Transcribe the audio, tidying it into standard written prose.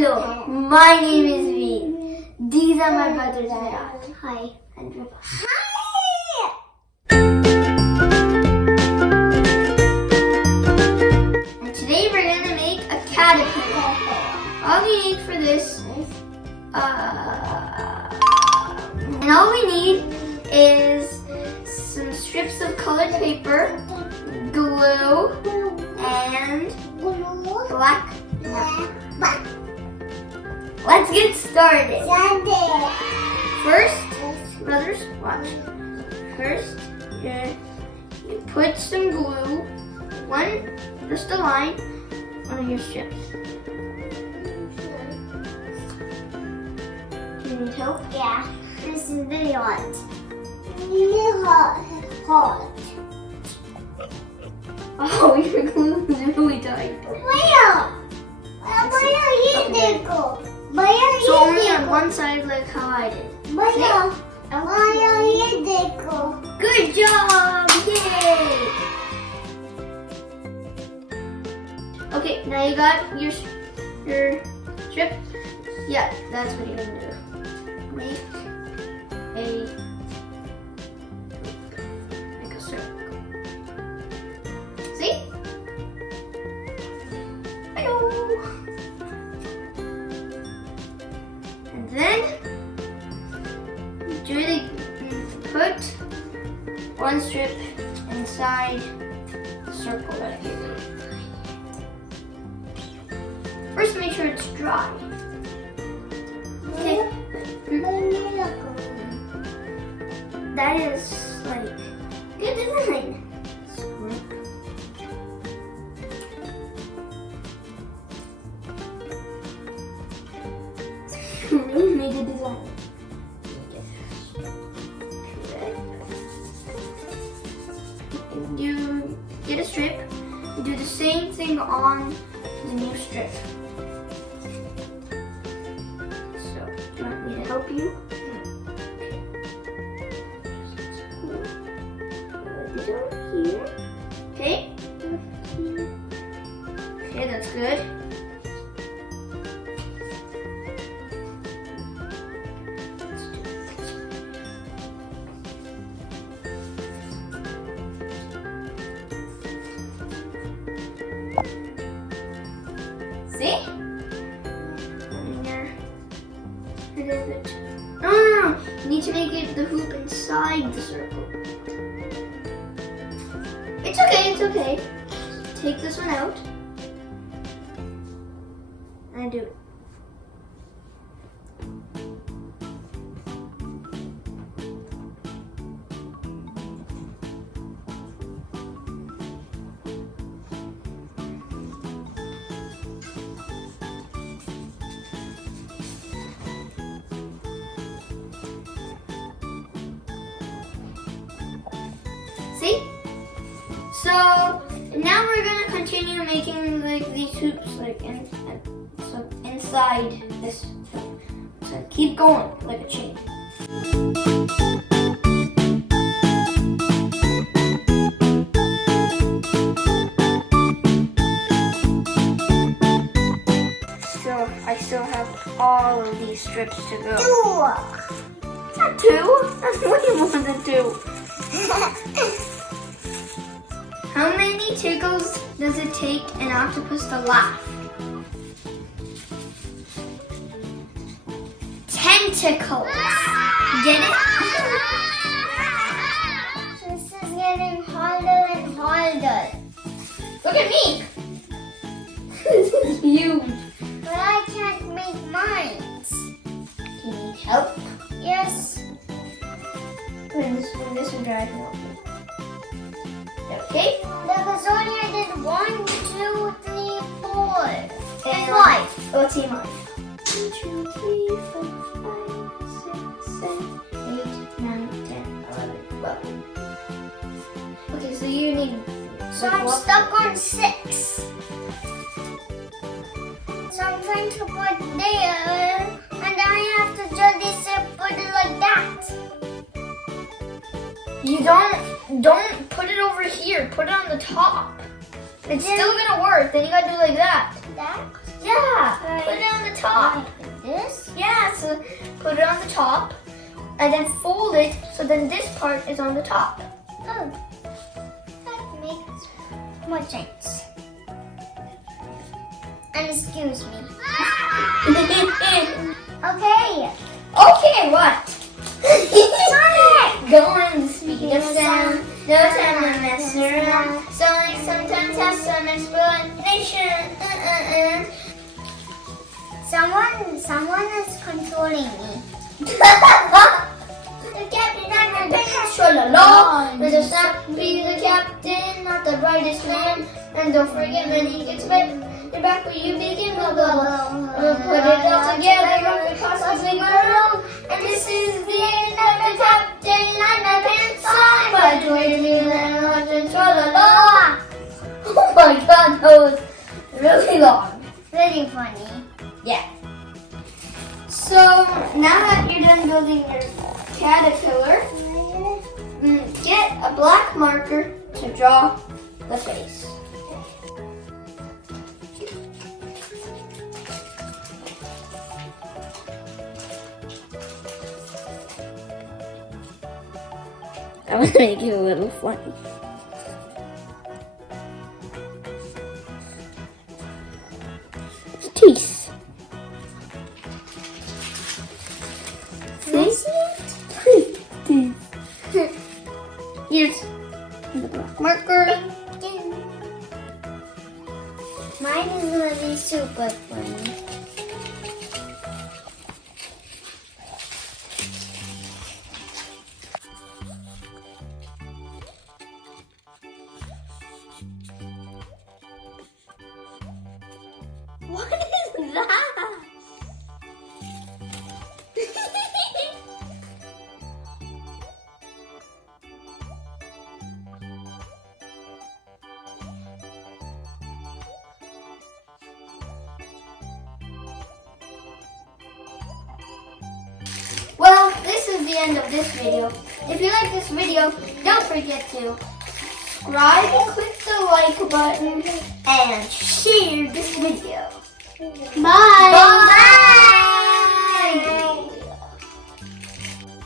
Hello, my name is V. These are my brothers Virat. Hi, and Riva. Hi! And today we're gonna make a caterpillar. All we need for this, and all we need is some strips of colored paper, glue, and black marker. Let's get started. First, brothers, watch. First, you put some glue, just a line, on your strips. Do you need help? Yeah, this is very hot. Really hot. Oh, your glue is really tight. So only on one side, like how I did. Good job! Yay! Okay, now you got your strip. Yeah, that's what you're gonna do. Make a circle. See? Hello. And then put one strip inside the circle that you made. First, make sure it's dry. Okay. That is like good design. Really made a design. You get a strip. You do the same thing on the new strip. So, do you want me to help you? Put it over here. Okay. Okay, that's good. See? No. You need to make it the hoop inside the circle. It's okay. Take this one out. And do it. See? So now we're gonna continue making like these hoops like so inside this thing. So keep going like a chain. So I still have all of these strips to go. Not two. That's way more than two. How many tickles does it take an octopus to laugh? Tentacles. Get it? This is getting harder and harder. Look at me. This is huge. But I can't make mine. Do you need help? Yes. When this one dry, I can help you. Okay? Because only I did 1, 2, 3, 4, and 5. Let's see mine. 1, 2, 3, 4, 5, 6, 7, 8, 9, 10, 11, 12. Okay, so you need. So I'm stuck on 6. So I'm trying to put there, and I have to just put it like that. You don't put it over here. Put it on the top. It's still gonna work. Then you gotta do like that. That? Yeah. Right. Put it on the top. to put it on the top and then fold it so then this part is on the top. Oh, that makes more sense. And excuse me. Okay. Okay, what? Sonic! Going the speed of sound, no time to mess around. Sonic sometimes has some explanation. Someone is controlling me. The captain and the tra-la-la. Mr. Snap, be the captain, not the brightest man. And don't forget when he gets wet, you're back where you begin, blah blah blah. We'll put it all together, rock across the big world. And this is the end of the captain and the pants on. But wait a minute, and tra-la-la. Oh my god, that was really long. Really funny. Yeah. So now that you're done building your caterpillar, get a black marker to draw the face. I'm gonna make it a little funny. Teeth. Here's the black marker. Mine is gonna be super funny. What is that? Well, this is the end of this video. If you like this video, don't forget to subscribe, click the like button, and share this video. Bye. Bye.